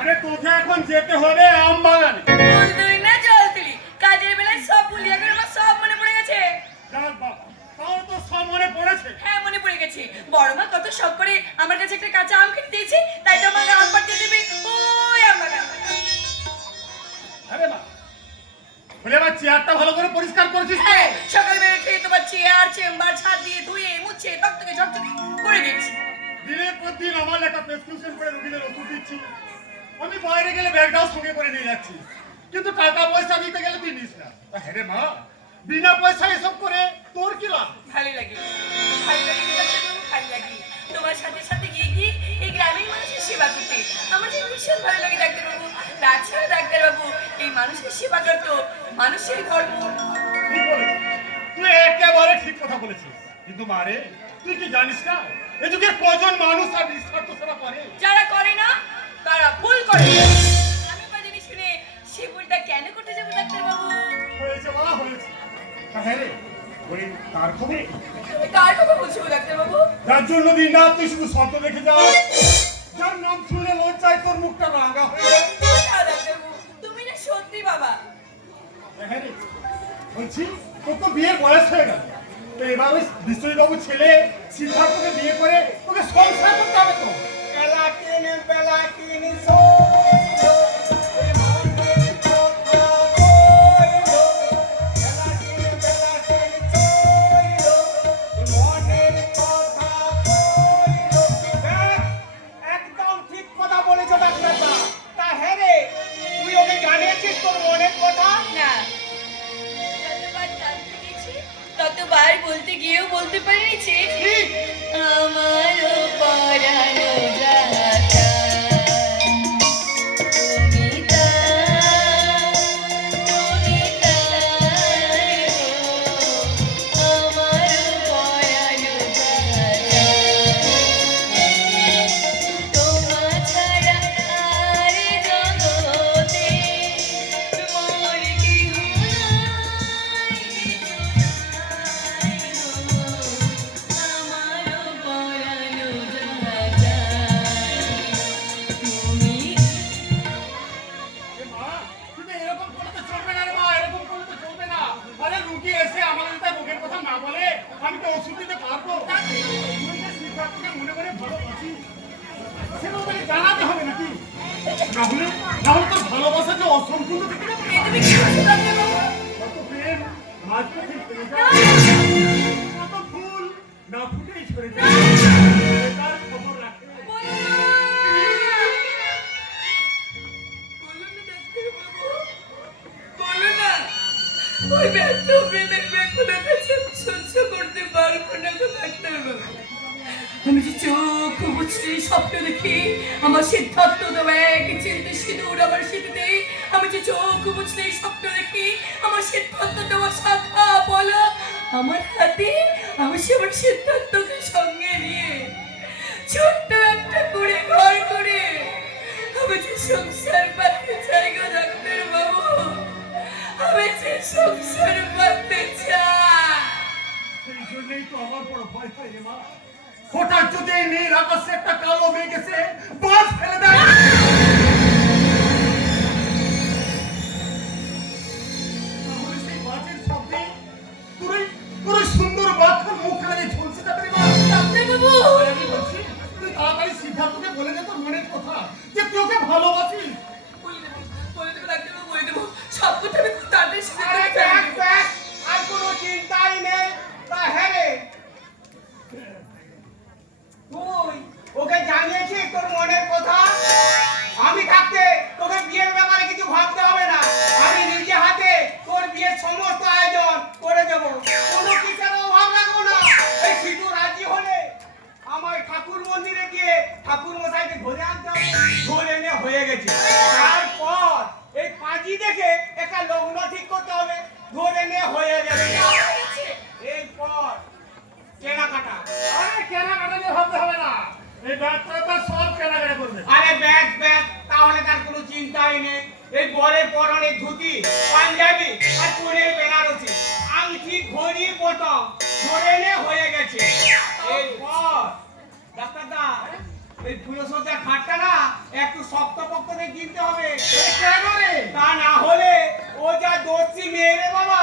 আরে তোকে এখন যেতে হবে আম বাগানে। তুই না জল তুলি কাজের বেলায় সব ভুলিয়ে গেল, আমার সব মনে পড়ে গেছে। যাক বাবা, তাও তো সব মনে পড়েছে। হ্যাঁ মনে পড়ে গেছে। বড় মা কত শখ করে আমার কাছে একটা কাঁচা আম কিনে দিয়েছে, তাই তো আমাকে আম পাঠিয়ে দেবে ওই আম বাগান। আরে মা, বলে আমার চেয়ারটা ভালো করে পরিষ্কার করেছিস তো? হ্যাঁ সকালবেলা খেয়ে তোমার চেয়ার চেম্বার ছাদ দিয়ে ধুয়ে মুছে টকটকে ঝকঝকে করে দিয়েছি। দিনের পর দিন আমার লেখা প্রেসক্রিপশন করে রোগীদের ওষুধ দিচ্ছি, আমি বাইরে গেলে ব্যাগটাও সঙ্গে করে নিয়ে যাচ্ছি, কিন্তু টাকা পয়সা দিতে গেলে তুই নিস না। হ্যাঁ রে মা, বিনা পয়সা এসব করে তোর কি লাভ? ভালো লাগে, ভালো লাগে ডাক্তারবাবু, ভালো লাগে তোমার সাথে সাথে গিয়ে গিয়ে এই গ্রামের মানুষের সেবা করতে আমার যে ভীষণ ভালো লাগে ডাক্তারবাবু। তাছাড়া ডাক্তারবাবু এই মানুষের সেবা করতো মানুষের ধর্ম। ঠিক বলেছিস, তুই একেবারে ঠিক কথা বলেছিস, কিন্তু মারে তুই কি জানিস না এই যুগে কজন মানুষ আর নিঃস্বার্থ সেবা করে? যারা করে না তারা ভুল করে। আমি বা জেনে শুনে সে ভুলটা কেন করতে যাবো ডাক্তারবাবু? হয়েছে মা, হয়েছে। হ্যাঁ রে, ওই তার খবর কার কথা বলছো ডাক্তারবাবু? যার জন্য দিন রাত তুই শুধু স্বপ্ন দেখে যাস, যার নাম শুনলে লজ্জায় তোর মুখটা রাঙা হয়ে যায়। না ডাক্তারবাবু, তুমি না সত্যি বাবা। হ্যাঁ রে, বলছি তোর তো বিয়ের বয়স হয়ে গেল, তো এবার ওই বিশ্বজিৎবাবু ছেলে সিদ্ধার্থকে বিয়ে করে তোকে সংসার করতে হবে তো। বেলা কিনি একদম ঠিক কথা বলেছো ডাক্তারবা। তা হ্যাঁ রে, তুই ওকে জানিয়েছিস তোর মনের কথা? না, যতবার জানতে গেছি ততবার বলতে গিয়েও বলতে পারিনি যে আমারও পরানো যাতা তুমি তাই আমারও পরানো যাতা তোমা ছাড়া আর জগতে মোর কেহ নাই আমারও পরানো যাতা তুমি। এ মা, তুই তো এরকম করলে তো চলবে না রে মা, এরকম করলে তো চলবে না। আরে রুগী এসে আমাদের তার রোগের কথা না বলে আমি তো ওষুধ দিতে পারবো? তুই যে সিদ্ধার্থকে মনে মনে ভালোবাসিস সেটা তোকে জানাতে হবে নাকি? রাহুল, রাহুল তোর ভালোবাসা যে অসম্পূর্ণ থেকে যাবে। এ তুমি কি বলছো ডাক্তারবাবু? কত প্রেম মাঝে ঠিক পেয়ে যায়, কত ফুল না ফুটেই ঝরে যায়, তার খবর রাখে। বলো না ডাক্তারবাবু, বলো না। ওই ব্যর্থ প্রেমের ব্যাকুলতা সহ্য করতে পারবো না গো ডাক্তারবাবু। আমি যে চোখ বুঝতে স্বপ্ন দেখি আমার সিদ্ধার্থ দেওয়া এক চিন্তা সিঁদুর আমার সিঁথিতে, আমি যে চোখ বুঝতে স্বপ্ন দেখি আমার সিদ্ধার্থ দেওয়া শাখা বলো আমার হাতে, আমি সে আমার সিদ্ধার্থকে সঙ্গে নিয়ে ছোট্ট একটা করে ঘর করে আমি যে সংসার পাতে চাই গো ডাক্তারবাবু, আমি যে সংসার পাতে চাই। সেই জন্যই তো আমার বড় ভয় হয় রে মা, হঠাৎ যদি এই নীল আকাশে একটা কালো মেঘ এসে বাজ ফেলে দেয়, তাহলে সেই বাজের শব্দে তোর ওই সুন্দর বাচ্চার মুখখানা যে ঝলসে যাবে রে মা। ডাক্তারবাবু আমি বলছি, তুই তাড়াতাড়ি সিদ্ধার্থকে বলে দে তোর মনের কথা, যে তুই ওকে ভালোবাসিস। বলে দেবো ডাক্তারবাবু, বলে দেবো সব কথা আমি খুব তাড়াতাড়ি আরে ব্যাগ ব্যাগ, আর কোনো চিন্তাই নেই। তা হ্যাঁ রে, তুই ওকে জানিয়েছিস তোর মনের কথা? আমি থাকতে তোকে বিয়ের ব্যাপারে কিছু ভাবতে হবে না, আমি নিজে হাতে তোর বিয়ের সমস্ত আয়োজন করে দেব, কোনো কিছুর অভাব রাখবো না। এই সিধু রাজি হলে আমার ঠাকুর মন্দিরে গিয়ে ঠাকুর মশাইকে ধরে আনতে হবে, ধরে এনে হয়ে গেছে। তারপর এই পাঁজি দেখে একটা লগ্ন ঠিক করতে হবে, ধরে এনে হয়ে যাবে। এরপর কেনাকাটা। আরে কেনাকাটা নিয়ে ভাবতে হবে না, এই ডাক্তারটা সব কেনাকাটা করবে। আরে ব্যাগ ব্যাগ, তাহলে তার কোনো চিন্তাই নেই। এই বরের পরনে ধুতি পাঞ্জাবি আর চুলের বেনারসি আংটি ঘড়ি বোতাম ধরে নে হয়ে গেছে। এরপর ডাক্তারদা এই পুজো সজ্জার খাটটা না একটু শক্ত পক্ত দিয়ে কিনতে হবে। কেন রে? তা না হলে ও যা দোষী মেয়ে রে বাবা।